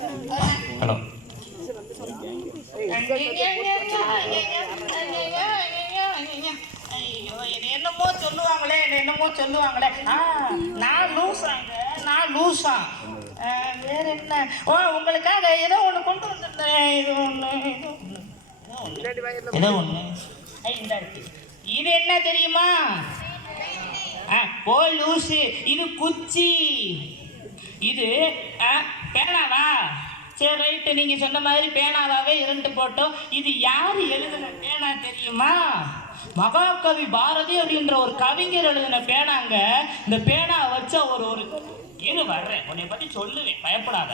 Hello என்னை என்னமோ சொல்லுவாங்களே என்னமோ சொல்லுவாங்களே ஆ நான் லூசாங்க நான் லூசா வேற என்ன ஓ உங்களுக்காக ஏதோ ஒண்ணு. கொண்டு வந்திருந்தேன் இது ஒண்ணு இது ஒண்ணு ஏதோ இது என்ன தெரியுமா? ஆ, ஓ லூசு. இது குச்சி. இது ஆ, பேனாவா? சரி ரைட்டு நீங்கள் சொன்ன மாதிரி பேனாவாகவே இருண்டு போட்டோம். இது யார் எழுதின பேனா தெரியுமா? மகாகவி பாரதி அப்படின்ற ஒரு கவிஞர் எழுதின பேனாங்க. இந்த பேனா வச்ச ஒரு ஒரு இரு வர்றேன். உன்னை பற்றி சொல்லுவேன். பயப்படாத.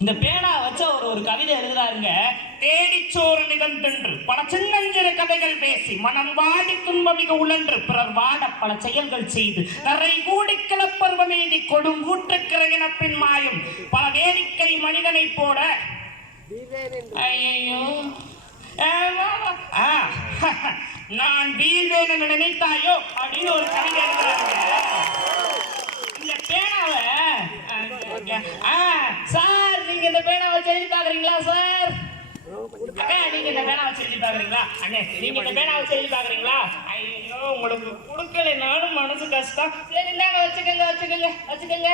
இந்த பேனா வச்ச ஒரு ஒரு கவிதை எழுதுறாருங்க. தேடிச்சோறு நிகழ்ந்தென்று. பல சின்னஞ்சிறு கதைகள் பேசி மனம் வாடி துன்பமிக உழன்று. பிறர் வாட பல செயல்கள் செய்து தரை கூடி கிளப்பருவமேதி கொடுங்கூற்றுக்கிறகின இனப்பின் மாயும். பல வேடிக்கை மனிதனை போட ஐயோ நான் வீழ்வேன் நினைத்தாயோ? அப்படின்னு ஒரு கவிதை எழுதுறாருங்க இந்த பேனாவை ஆ சார் நீங்க இந்த பேனாவை எழுதி பாக்குறீங்களா சார் அக்கா நீங்க இந்த பேனாவை எழுதி பாக்குறீங்களா அண்ணே நீங்க இந்த பேனாவை எழுதி பாக்குறீங்களா ஐயோ உங்களுக்கு கொடுக்கல. நானும் மனசு கஷ்டம். சரி இந்தாங்க வச்சுக்கோங்க வச்சுக்கோங்க வச்சுக்கோங்க.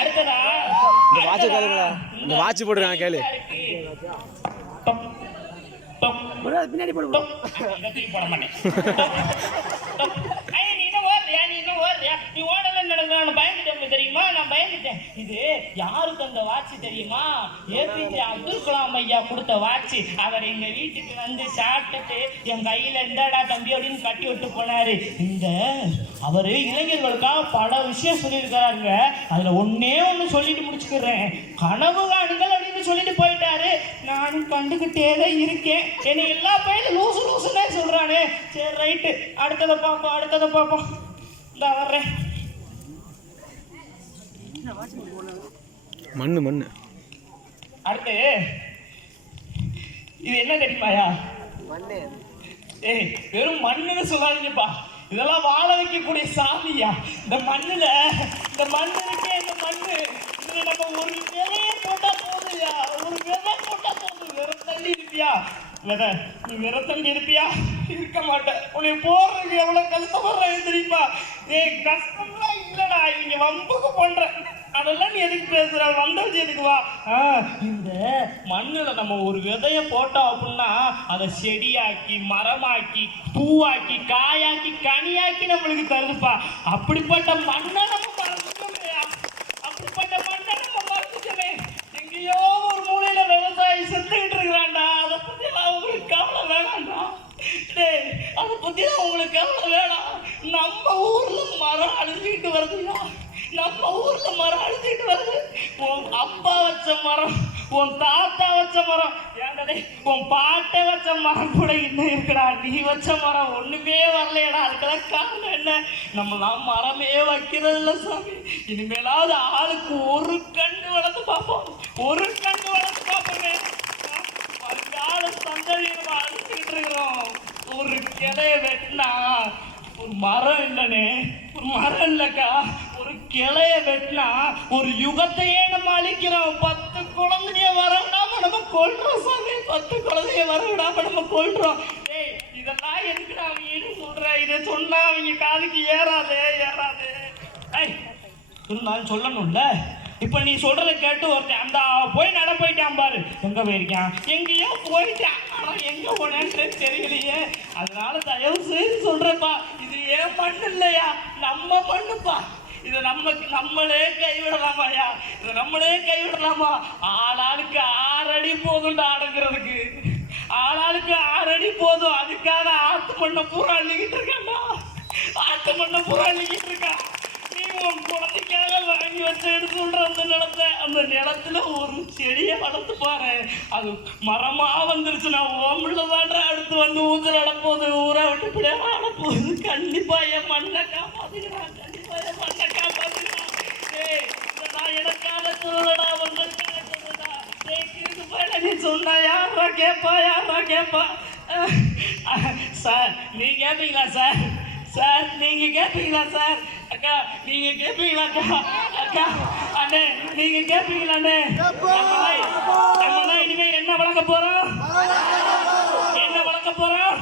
அடுத்ததா? இந்த வாட்சை கேளுங்களா இந்த வாட்ச் போட்டுருக்காங்க கேளு. பின்னாடி போடு போட மாட்டேன். நீ இன்னும் ஓடலையா? நீ இன்னும் ஓடலையா? நீ ஓடலைன்னு பயந்துட்டேன் தெரியுமா? நான் பயந்துட்டேன். இது யாருக்கு அந்த வாட்ச் தெரியுமா? ஏபிஜே அப்துல் கலாம் ஐயா கொடுத்த வாட்ச். அவர் எங்க வீட்டுக்கு வந்து சாப்பிட்டுட்டு என் கையில இந்தாடா தம்பி அப்படின்னு கட்டி விட்டு போனாரு. இந்த அவரு இளைஞர்களுக்காக பல விஷயம் சொல்லியிருக்கிறாருங்க. அதுல ஒன்னே ஒண்ணு சொல்லிட்டு முடிச்சுக்கிறேன். கனவு காணுங்கள் அப்படின்னு சொல்லிட்டு போயிட்டாரு. நானும் கண்டுகிட்டே தான் இருக்கேன். என்னை எல்லா பையனும் லூசு லூசுன்னே சொல்றானே. சரி ரைட்டு அடுத்ததை பார்ப்போம் அடுத்ததை பார்ப்போம். இந்த வர்றேன். மண்ணு மண்ணு. அடுத்து இது என்ன தெரியுமாயா ஏய் வெறும் மண்ணுன்னு சொல்லாதீங்கப்பா. இதெல்லாம் வாழ வைக்கக்கூடிய சாமியா? இந்த மண்ணுல இந்த மண்ணு இருக்கே இந்த மண்ணு. இதுல நம்ம ஒரு விதைய போட்டா போதுயா ஒரு விதை போட்டா போதும். வெறும் தண்ணி இருப்பியா? விதை. நீ வெறும் தண்ணி இருப்பியா? இருக்க மாட்டேன். உன்னை போடுறதுக்கு எவ்வளவு கஷ்டப்படுறேன் தெரியுமா? ஏய் கஷ்டம்லாம் இல்லடா இவங்க வம்புக்கு பண்றேன் அதெல்லாம் நீ எதுக்கு பேசுற? வந்தது எதுக்கு வா? ஆ, இந்த மண்ணில் நம்ம ஒரு விதைய போட்டோம் அப்படின்னா அதை செடியாக்கி மரமாக்கி பூவாக்கி காயாக்கி கனியாக்கி நம்மளுக்கு தருதுப்பா. அப்படிப்பட்ட மண்ணை நம்ம மறந்துட்டோமே அப்படிப்பட்ட மண்ணை நம்ம மறந்துட்டோமே எங்கேயோ ஒரு மூலையில விவசாயி செத்துக்கிட்டு இருக்கிறான்டா. அதை பத்தி உங்களுக்கு கவலை வேணாம்டா. டேய் அதை பத்தி உங்களுக்கு கவலை வேணாம். நம்ம ஊர்ல மரம் அழிஞ்சுக்கிட்டு வருதுயா நம்ம ஊர்ல மரம் அழுதிட்டு வருது. உன் அப்பா வச்ச மரம் உன் தாத்தா வச்ச மரம் ஏன்டா உன் பாட்டை வச்ச மரம் கூட இன்னும் இருக்குடா. நீ வச்ச மரம் ஒண்ணுமே வரலையடா. அதுக்கெல்லாம் காரணம் என்ன? நம்மளாம் மரமே வைக்கிறது இல்லை சாமி. இனிமேலாவது ஆளுக்கு ஒரு கண்ணு வளர்த்து பார்ப்போம். ஒரு கண்ணு வளர்த்து பார்ப்போமே. வருங்கால சந்ததியை நம்ம அழிச்சுக்கிட்டு இருக்கிறோம். ஒரு கிளைய வெட்டினா ஒரு மரம் இல்லைனே ஒரு மரம் இல்லக்கா. ஒரு கிளைய வெட்டினா ஒரு யுகத்தையே நம்ம அழிக்கிறோம். பத்து குழந்தைய வரவிடாம நம்ம கொள்றோம் சாமி. பத்து குழந்தைய வரவிடாம நம்ம கொள்றோம் ஏய் இதெல்லாம் எதுக்கு அவங்க என்ன சொல்ற? இதை சொன்னா அவங்க காதுக்கு ஏறாதே ஏறாதே. ஏய் இருந்தாலும் சொல்லணும்ல? இப்ப நீ சொல்றத கேட்டு ஒருத்தன் அந்த போய் நட போயிட்டான் பாரு. எங்க போயிருக்கான்? எங்கேயோ போயிட்டான். ஆனா எங்க போனேன்னு தெரியலையே. அதனால தயவு செய்து சொல்றப்பா இது ஏன் மண்ணு இல்லையா? நம்ம மண்ணுப்பா இதை நம்ம நம்மளே கைவிடலாமாயா இதை நம்மளே கைவிடலாமா? ஆளாளுக்கு ஆறு அடி போதும்டா அடங்குறதுக்கு. ஆளாளுக்கு ஆறு அடி போதும். அதுக்காக ஆத்து மண்ணை பூரா அள்ளிக்கிட்டு இருக்கான்டா. ஆத்து மண்ணை பூரா அள்ளிக்கிட்டு இருக்கான். உன் குழந்தைக்காக வாங்கி வச்ச எடுத்து சொல்ற அந்த நிலத்தை அந்த நிலத்துல ஒரு செடியை வளர்த்து பாரு. அது மரமா வந்துருச்சுன்னா ஓமில்ல தாண்டா அடுத்து வந்து ஊஞ்சல் அடப்போகுது ஊரை விட்டு இப்படியே அடப்போகுது கண்டிப்பா என் மண்ணை காப்பாத்துக்கிறான் கண்டிப்பா என் மண்ணை காப்பாத்துக்கிறான் ஏய் நான் எனக்காக சொல்லடா வந்து சொல்லுடா ஏய் கிறுக்கு பையல நீ சொன்னா யாரா கேட்பா யாரா கேட்பா சார் நீ கேப்பீங்களா சார்? சார் நீங்க கேப்பீங்களா சார்? அக்கா நீங்க கேப்பீங்களா அக்கா? அக்கா அண்ணே நீங்க கேட்பீங்களாண்ணே நம்மலாம் இனிமே என்ன வளர்க்க போறோம்? என்ன வளர்க்க போறோம்?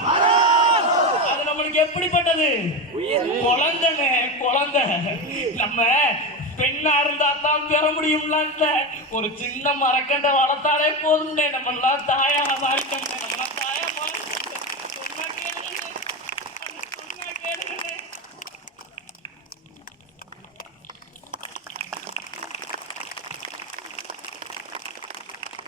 அது நம்மளுக்கு எப்படிப்பட்டது? குழந்தைங்க குழந்தை. நம்ம பெண்ணா இருந்தா தான் பெற முடியும்ல ஒரு சின்ன மரக்கண்டை வளர்த்தாலே போதும்னே. நம்ம எல்லாம் தாயாக மாறிட்டோம்